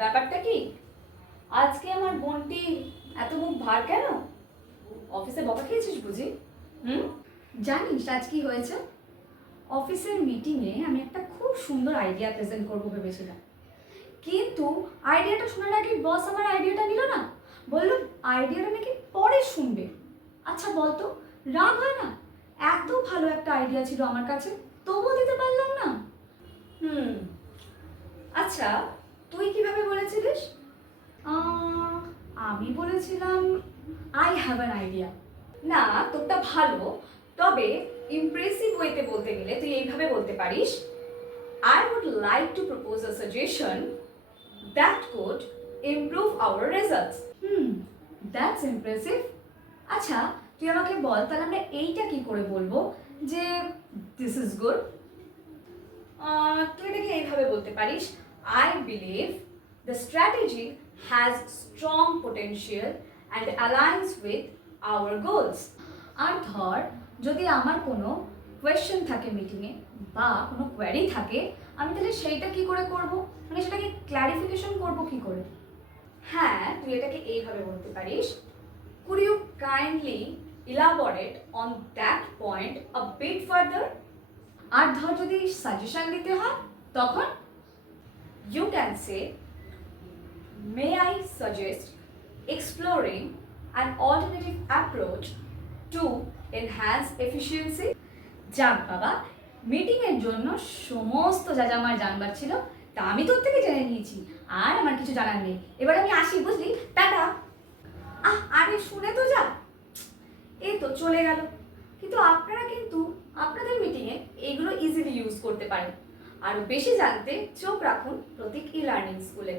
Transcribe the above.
ব্যাপারটা কি? আজকে আমার বোনটি এত মুখ ভার কেন? অফিসে বকা খেয়েছিস বুঝি? হুম? জানিস আজ কি হয়েছে? অফিসের মিটিংয়ে আমি একটা খুব সুন্দর আইডিয়া প্রেজেন্ট করবো ভেবেছিলাম, কিন্তু আইডিয়াটা শোনার আগে বস আমার আইডিয়াটা নিল না। বলল আইডিয়াটা নাকি পরে শুনবে। আচ্ছা বলতো, রাগ হয় না? এত ভালো একটা আইডিয়া ছিল আমার কাছে, তবুও দিতে পারলাম না। হুম। আচ্ছা, তুই কিভাবে বলেছিলিস? আহ, আমি বলেছিলাম আই হ্যাভ অ্যান আইডিয়া। না, তোরটা ভালো, তবে ইমপ্রেসিভ ওয়েতে বলতে গেলে তুই এইভাবে বলতে পারিস, I would like to propose a suggestion that could improve our results. That's impressive. আচ্ছা তুই আমাকে বল, তাহলে আমরা এইটা কি করে বলবো যে দিস ইজ গুড? তুই এটাকে এইভাবে বলতে পারিস, I believe the strategy has strong potential and aligns with our goals. আর ধর, যদি আমার কোনো কোয়েশ্চেন থাকে মিটিংয়ে বা কোনো কোয়ারি থাকে, আমি তাহলে সেইটা কি করে করব? মানে সেটাকে ক্ল্যারিফিকেশন করব কি করে? হ্যাঁ, তুই এটাকে এইভাবে বলতে পারিস, could you kindly elaborate on that point a bit further? আর ধর যদি সাজেশন দিতে হয় তখন? You can say, may I suggest exploring an alternative approach to enhance efficiency? যাক বাবা, মিটিংয়ের জন্য সমস্ত যা যা আমার জানবার ছিল তা আমি তোর থেকে জেনে নিয়েছি, আর আমার কিছু জানার নেই। এবার আমি আসি, বুঝলি? টাটা। আরে শুনে তো যা। এই তো চলে গেল। কিন্তু আপনারা কিন্তু আপনাদের মিটিংয়ে এইগুলো ইজিলি ইউজ করতে পারেন। আরও বেশি জানতে চোখ রাখুন প্রতীক ই লার্নিং স্কুলে।